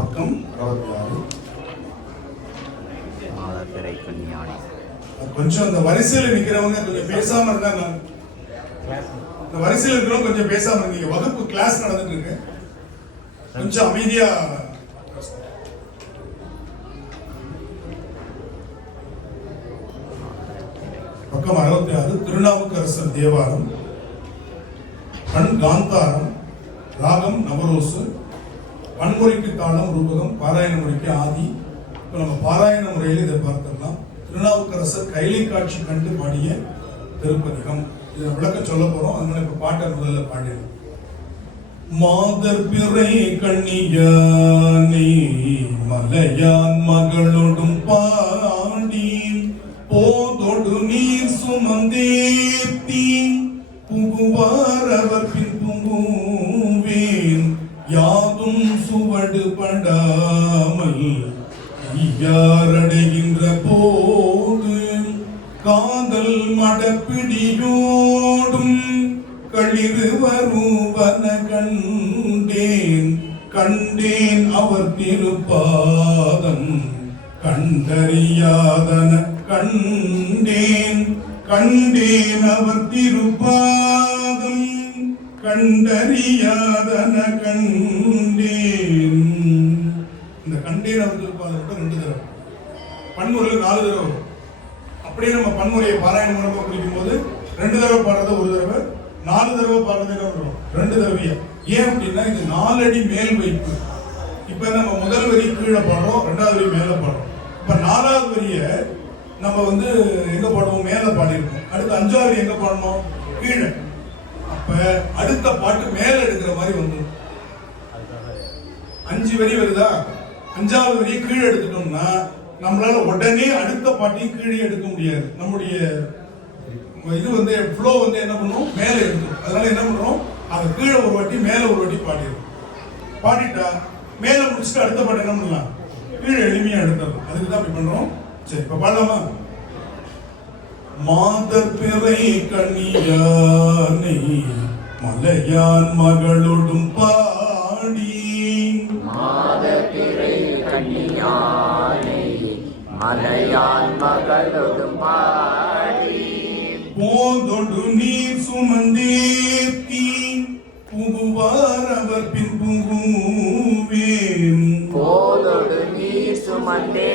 பக்கம் அறுபத்தி ஆறு கொஞ்சம் அந்த வரிசையில் நிக்கிறவங்க கொஞ்சம் பேசாம இருந்தா நான் இந்த வரிசையில் இருக்கிறவங்க கொஞ்சம் பேசாம இருந்தீங்க வகுப்பு கிளாஸ் நடந்துட்டு இருக்கு. கொஞ்சம் அமைதியா பக்கம் அறுபத்தி ஆறு திருநாவுக்கரசர் தேவாரம் பண் காந்தாரம் ராகம் நவரோசு வன்முறைக்கு காரணம் ரூபகம் பாராயண முறைக்கு ஆதி. இப்போ நம்ம பாராயண முறையில் இதை பார்த்துடலாம். திருநாவுக்கரசர் கைலை காட்சி கண்டு பாடிய திருப்பதிகம். இதை விளக்க சொல்ல போறோம். அதனால இப்ப பாட்டை முதல்ல பாடிடும் மாதர் பிறை கண்ணியானே மலையான் மகளோடும் பாடி போதோடு நீர் சுமந்தேத்தி புகுவார் அவர் பின் யாதும் சுவடு படாமல் ஐயாரடைகின்ற போது காதல் மடப்பிடியோடும் களிறு வருவன கண்டேன். கண்டேன் அவர் திருப்பாதம் கண்டறியாதன கண்டேன். கண்டேன் அவர் திருப்பாதம் கண்டறியாதன கண்டேன். இந்த கண்டேன் அவர் மட்டும் ரெண்டு தடவை. பன்முறையில் நாலு தடவை வரும். அப்படியே நம்ம பன்முறையை பாராயண மூலமா குடிக்கும் போது ரெண்டு தடவை பாடுறது ஒரு தடவை நாலு தடவை பாடுறது என்ன பண்ணுறோம் ரெண்டு தடவையா? ஏன் அப்படின்னா இது நாலு அடி மேல் வைப்பு. இப்ப நம்ம முதல் வரி கீழே பாடுறோம் ரெண்டாவது வரி மேல பாடுறோம். இப்ப நாலாவது வரிய நம்ம வந்து எங்க பாடுவோம்? மேல பாடியிருக்கோம். அடுத்து அஞ்சாவது வரி எங்க பாடணும்? கீழே. அப்ப அடுத்த பாட்டு மேல எடுக்கிற மாதிரி வந்துடும் அஞ்சு வரி வருதா? அஞ்சாவது வரியை கீழே எடுத்துட்டோம்னா நம்மளால உடனே அடுத்த பாட்டையும் கீழே எடுக்க முடியாது. நம்முடைய இது வந்து ஃப்ளோ வந்து என்ன பண்ணும்? மேலே இருக்கும் அதனால என்ன பண்றோம்? அதை கீழே ஒரு வாட்டி மேலே ஒரு வாட்டி பாடிடும் பாடிட்டா மேலே முடிச்சுட்டு அடுத்த பாட்டு என்ன பண்ணலாம்? கீழே எளிமையா எடுத்துடலாம். அதுக்கு தான் அப்படி பண்றோம். சரி இப்ப பாடலாமா? மாதர் பிறை கண்ணியானை மலையான் மகளோடும் பாடி. மாதத்திரை கன்னியானை மலையான் மகளொடும் பாடி. போதொடு நீர் சுமந்தேத்தி புகுவார் அவர் பின் புகுவேன். போதொடு நீர் சுமந்தே